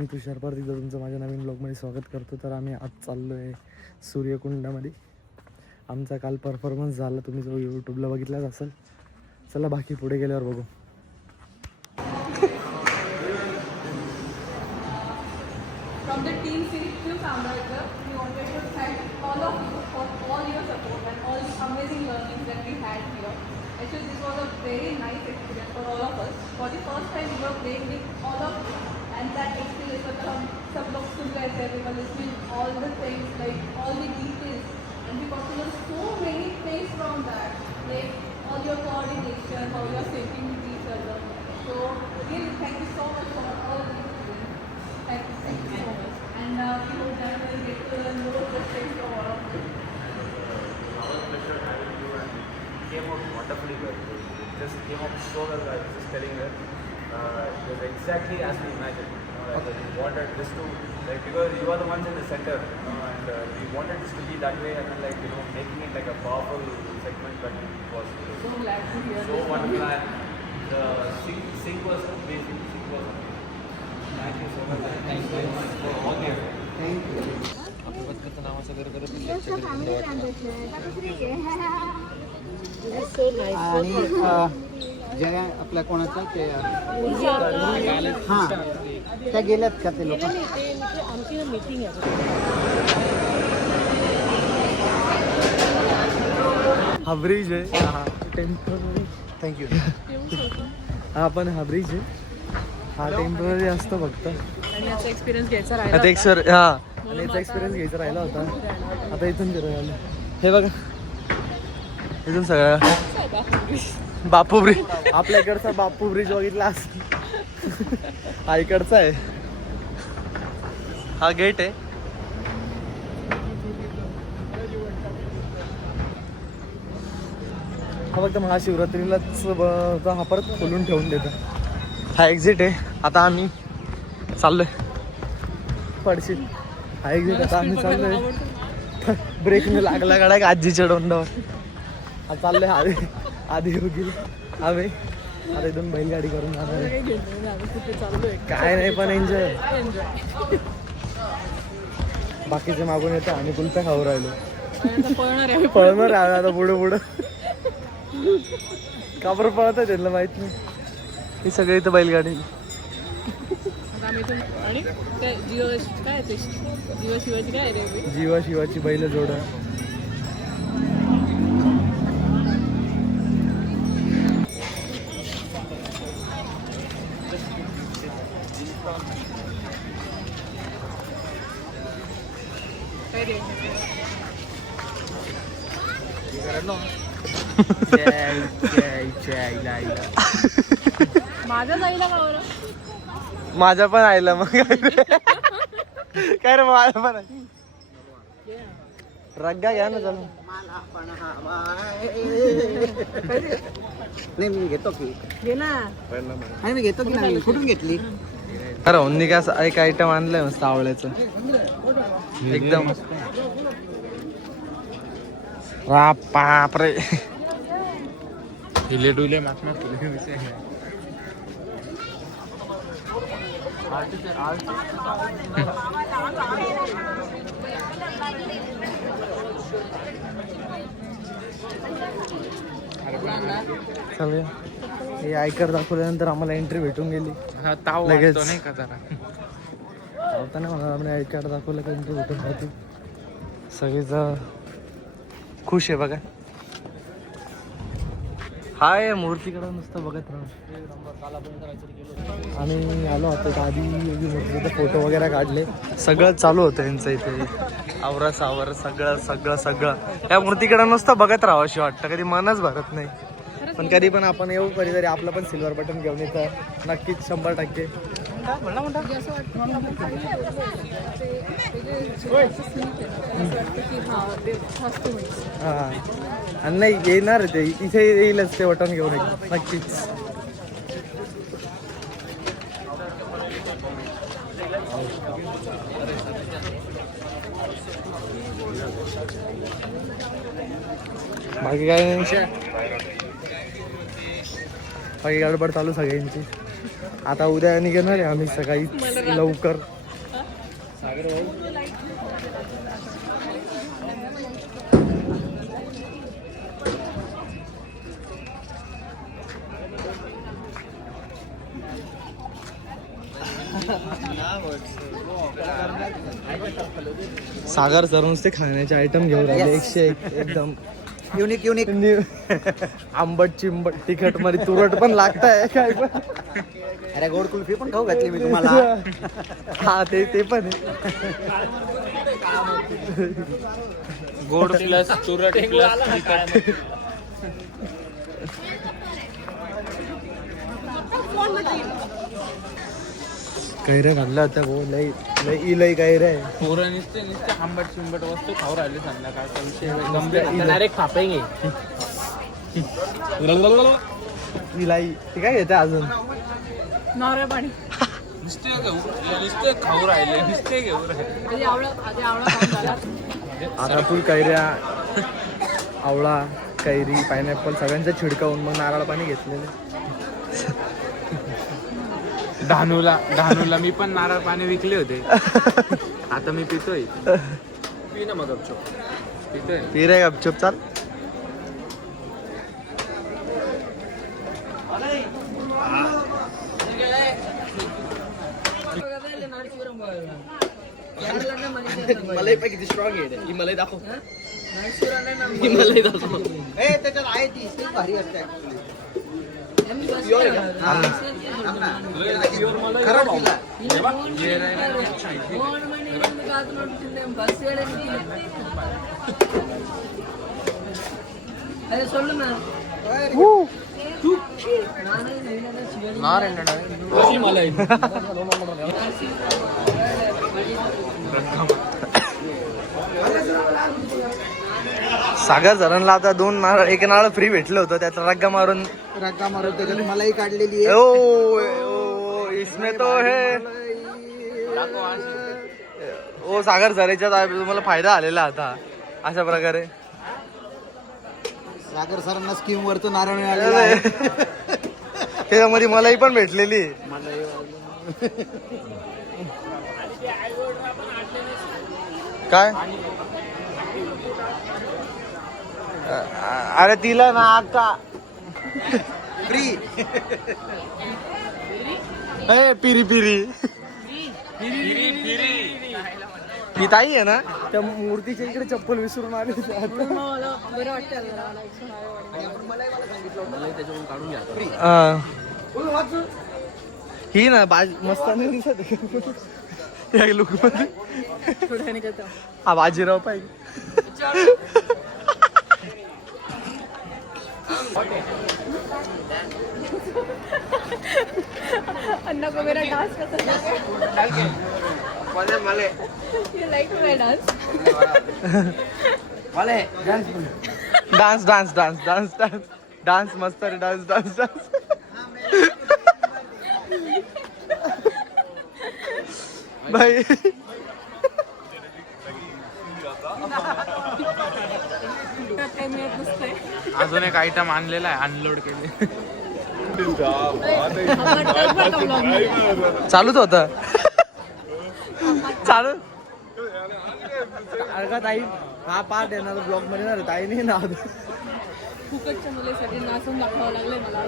मी तुषार परत तुमचं माझ्या नवीन ब्लॉगमध्ये स्वागत करतो. तर आम्ही आज चाललो आहे सूर्यकुंडामध्ये. आमचा काल परफॉर्मन्स झाला, तुम्ही जो यूट्यूबला बघितलाच असेल. चला बाकी पुढे गेल्यावर बघू. From the team to Samraja, we wanted to thank all of you for all your support and all the amazing learnings that we had here. Actually, this was a very nice experience for all of us. For the first time, we were playing with all of you, and that experience was some लोग सुन रहे थे, we were listening all the things, like all the details, and we got to learn so many things from that, like all your coordination, how you are syncing with each other. So, really, thank you so much for all these things. Thank you so much. And we hope that we will get to learn more of the things from all of you. Our pleasure having you, and it came out wonderfully well. It just came out so well. I was just telling her, it was exactly as we imagined. We wanted this to, like, because you are the ones in the center, and we wanted this to be that way, and then, like, making it like a powerful segment, but it was So glad to hear so this. wonderful. And the sync was amazing. Sync was amazing. Thank you so much. Thank you for all the effort. आणि ज्या आपल्या कोणाचं ते हां त्या गेल्यात का ते लोक. आमची मीटिंग आहे. हा ब्रिज आहे, हा टेम्पररी. थँक्यू. हा पण हा ब्रिज आहे, हा टेम्पररी असतो फक्त. आणि याचा एक्सपिरियन्स घ्यायचा आता राहिला एक सर हा आणि याचा एक्सपिरियन्स घ्यायचा राहिला होता. आता इथून फिरायला हे बघा, इथून सगळं बापू ब्रिज. आपल्या इकडचा बापू ब्रिज बघितला असं. हा इकडचा आहे, हा गेट आहे. हा फक्त महाशिवरात्रीलाच हा परत खोलून ठेवून देतात. हा एक्झिट आहे. आता आम्ही चाललोय पडशील. हा एक्झिट. आता आम्ही चाललोय. ब्रेकने लागला गाडा का आजीच्या डोंडावर. हा चाललोय आधी आधी गेली आम्ही. आता इथून बैलगाडी करून जाणार आहे. काय नाही पण एन्जॉय. बाकीचे मागून येतं, आम्ही कुलप्या खाऊ राहिलो. पळणार आहे आता पुढं पुढं. का बरं पळत आहे त्यांना माहित नाही. हे सगळे इथं बैलगाडी. जीवा शिवाची बैल जोड. माझ्या जाईला का बरं? माझ्या पण आयला मग काय रे, माझ्या पण रग्गा घ्या ना. चालू नाही मी घेतो की घे ना. आणि मी घेतो की नाही. कुठून घेतली? अरे ओन्नी काय एक आयटम आणलंय मस्त आवळ्याचं एकदम. बापरे हिले डुले मागणार. चालूया. हे आयकर दाखवल्यानंतर आम्हाला एंट्री भेटून गेली लगेच. नाही का जरा होता ना मला. आम्ही आयकर दाखवलं का एंट्री भेटून जाते. सगळेच खुश आहे बघा. हाय मूर्तीकडे नुसतं बघत राहू. आम्ही आलो होतो आधी मूर्तीचे फोटो वगैरे काढले. सगळं चालू होतं यांचं इथे. आवरा सावर सगळं सगळं सगळं या मूर्तीकडे नुसतं बघत राहावं अशी वाटतं. कधी मनच भरत नाही. पण कधी पण आपण येऊ कधीतरी आपलं पण सिल्वर बटन घेऊन येतं नक्कीच 100%. हां आणि नाही येणार ते इथे येईलच ते बटन घेऊन येईल नक्कीच. बाकी काय नाही. बाकी गडबड चालू सगळ्यांची. आता उद्या निघणार आहे आम्ही सकाळी लवकर. सागर सर नुसते खाण्याचे आयटम घेऊन राहिले 101 एकदम युनिक युनिक. आंबट चिंबट तिखट मध्ये तुरट पण लागताय काय पण. अरे गोड कुल्फी पण खाऊ घातली मी तुम्हाला. हा ते पण आहे. गोड प्लस तुरट प्लस तिखट. कैऱ्या घालल्या होत्या भाऊ लई कैऱ्या आहे. पोरं नुसते आंबट चिंबट वस्तू खाऊ राहिले संध्याकाळचा विषय गंभीर. डायरेक्ट खापेंगे. इलाई ते काय घेते अजून नारळ पाणी नुसते खाऊ राहिले नुसते घेऊ राहिले. म्हणजे आवळा खाऊन झाला. आता फुल कैऱ्या आवळा कैरी पायनॅपल सगळ्यांचा छिडकावून मग नारळ पाणी घेतलेलं. धानूला मी पण नारळ पाणी विकले होते. आता मी पितोय. पी ना मग गपचूप. पितोय पी रे गपचूप चाल. मलाई पण किती स्ट्रॉंग आहे. ही मलाई दाखव. ही मलाई दाखव. त्याच्यात आहे ती भारी असते actually. खरं भाऊ. अरे सोडलं ना. सागर सरांना आता 2 नारळ 1 नारळ फ्री भेटलं होतं त्याचा रग्गा मारून त्याच्यात मलाई काढलेली आहे. ओ इसमें तो है ओ सागर सरांच्या तुम्हाला फायदा आलेला आता अशा प्रकारे. सागर सरांना स्कीम वरचं नारळ मिळालेलं आहे. त्याच्यामध्ये मलाई पण भेटलेली. काय अरे तिला ना अक्का फ्री. पिरी पिरी ती ताई आहे ना त्या मूर्तीच्या इकडे चप्पल विसरून आली होती. मला बरं वाटतं ही ना मस्त नाही दिसत या लुक मध्ये. हा बाजीराव पाहिजे. अन्ना को मेरा डांस पसंद है. You like my dance? Dance मस्त रे. डान्स भाई. अजून एक आयटम आणलेला आहे अनलोड केले. चालूच होत चालू. अरे का ताई हा पार्ट येणार ब्लॉग मध्ये ना ताई नाही ना फुकटच्या मुलीसाठी नाचून दाखवावं लागले मला.